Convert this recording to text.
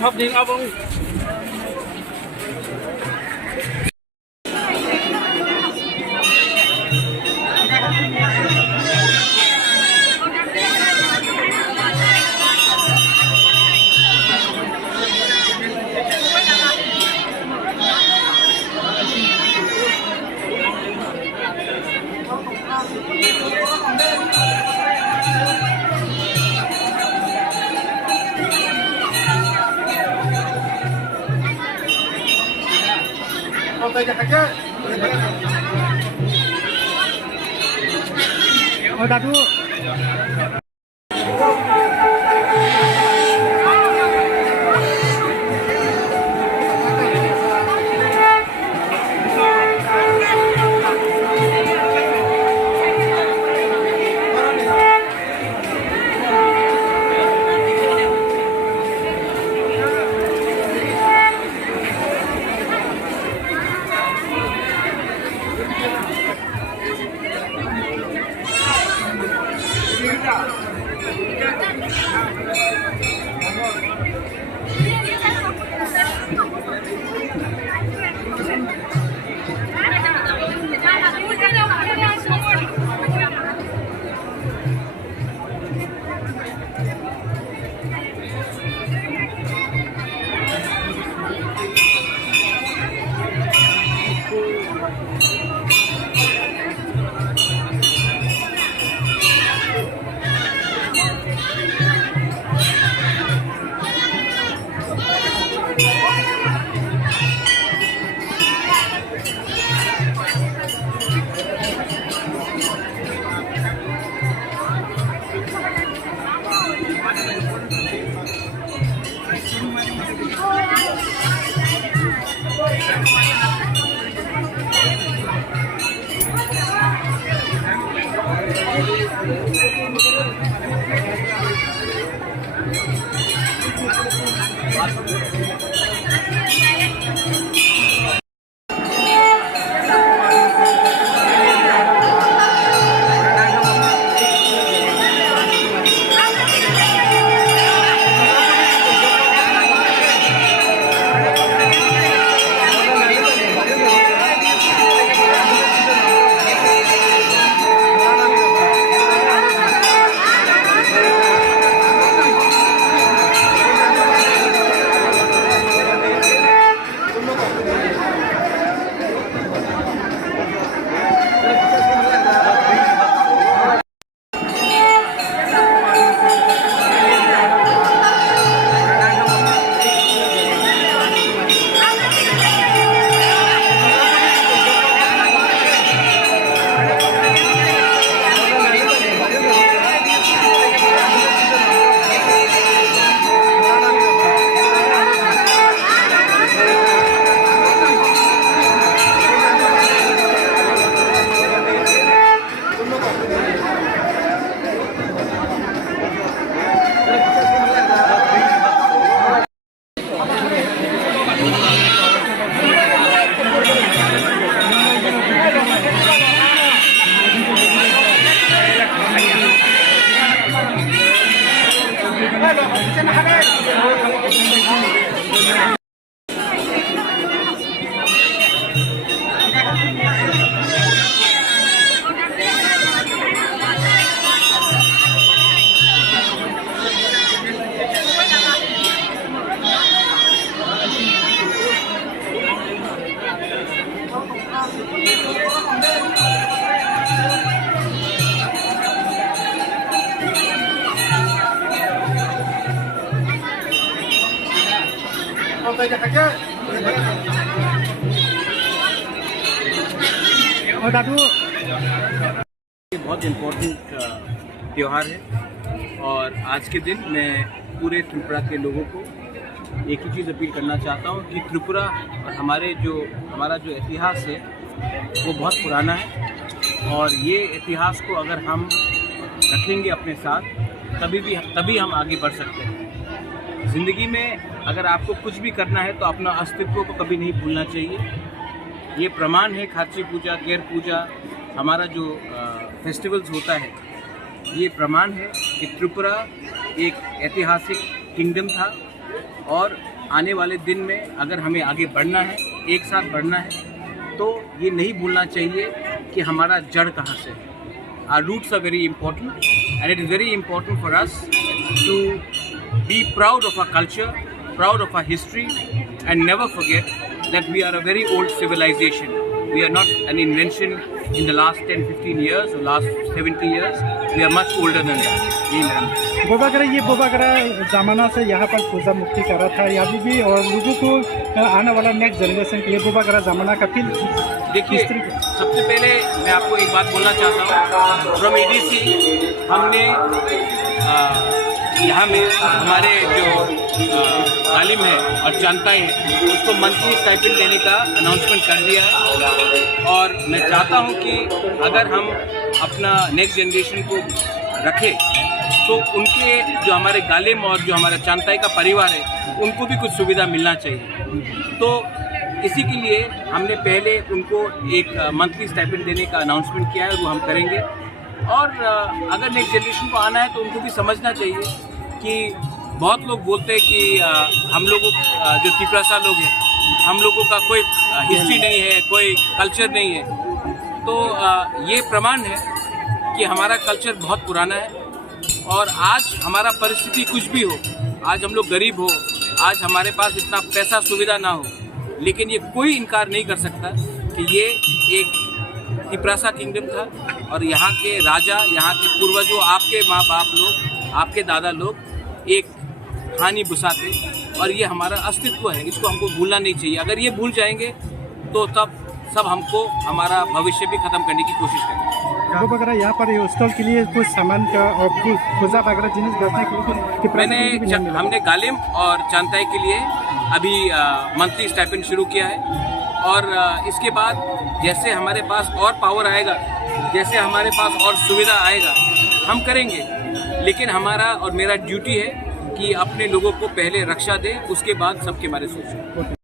ชอบยิงเอาบ้าง Oh, dah dulu. Oh, dah dulu. ये बहुत important त्यौहार है और आज के दिन मैं पूरे त्रिपुरा के लोगों को एक ही चीज़ अपील करना चाहता हूँ कि त्रिपुरा और हमारा जो इतिहास है वो बहुत पुराना है और ये इतिहास को अगर हम रखेंगे अपने साथ तभी हम आगे बढ़ सकते हैं। ज़िंदगी में अगर आपको कुछ भी करना है तो अपना अस्तित्व को कभी नहीं भूलना चाहिए। ये प्रमाण है खाची पूजा, केर पूजा, हमारा जो फेस्टिवल्स होता है, ये प्रमाण है कि त्रिपुरा एक ऐतिहासिक किंगडम था और आने वाले दिन में अगर हमें आगे बढ़ना है, एक साथ बढ़ना है, तो ये नहीं भूलना चाहिए कि हमारा जड़ कहाँ से है। Our roots are very important, and it is very important for us to be proud of our culture, proud of our history, and never forget that we are a very old civilization. We are not an invention in the last 10-15 years or last 70 years. We are much older than that. ये बोबागरा ज़माना से यहाँ पर पूजा मुक्ति कर रहा था, अभी भी, और लोगों को आने वाला नेक्स्ट जनरेशन के लिए बोबागरा ज़माना का फील। देखिए, सबसे पहले मैं आपको एक बात बोलना चाहता हूँ। फ्रॉम ADC हमने यहाँ में हमारे जो तालीम है और जानताएँ हैं उसको मंथली स्टाइपेंड देने का अनाउंसमेंट कर दिया है, और मैं चाहता हूँ कि अगर हम अपना नेक्स्ट जनरेशन को रखें तो उनके जो हमारे गालिम और जो हमारा चांताई का परिवार है उनको भी कुछ सुविधा मिलना चाहिए। तो इसी के लिए हमने पहले उनको एक मंथली स्टाइपेंड देने का अनाउंसमेंट किया है, वो हम करेंगे। और अगर नेक्स्ट जनरेशन को आना है तो उनको भी समझना चाहिए कि बहुत लोग बोलते हैं कि हम लोगों जो तिपरासा लोग हैं, हम लोगों का कोई हिस्ट्री नहीं है, कोई कल्चर नहीं है। तो ये प्रमाण है कि हमारा कल्चर बहुत पुराना है, और आज हमारा परिस्थिति कुछ भी हो, आज हम लोग गरीब हो, आज हमारे पास इतना पैसा सुविधा ना हो, लेकिन ये कोई इनकार नहीं कर सकता कि ये एक तिपरासा किंगडम था, और यहाँ के राजा, यहाँ के पूर्वजों, आपके माँ बाप लोग, आपके दादा लोग एक हानि बुसाते, और ये हमारा अस्तित्व है, इसको हमको भूलना नहीं चाहिए। अगर ये भूल जाएंगे तो तब सब हमको हमारा भविष्य भी खत्म करने की कोशिश करेंगे। वगैरह यहाँ पर स्टॉल के लिए कुछ सामान का और पूजा वगैरह जिनिस बेचने के लिए हमने गालिम और चांताई के लिए अभी मंथली स्टाइपेंड शुरू किया है, और इसके बाद जैसे हमारे पास और पावर आएगा, जैसे हमारे पास और सुविधा आएगा, हम करेंगे। लेकिन हमारा और मेरा ड्यूटी है कि अपने लोगों को पहले रक्षा दें, उसके बाद सबके बारे में सोचें।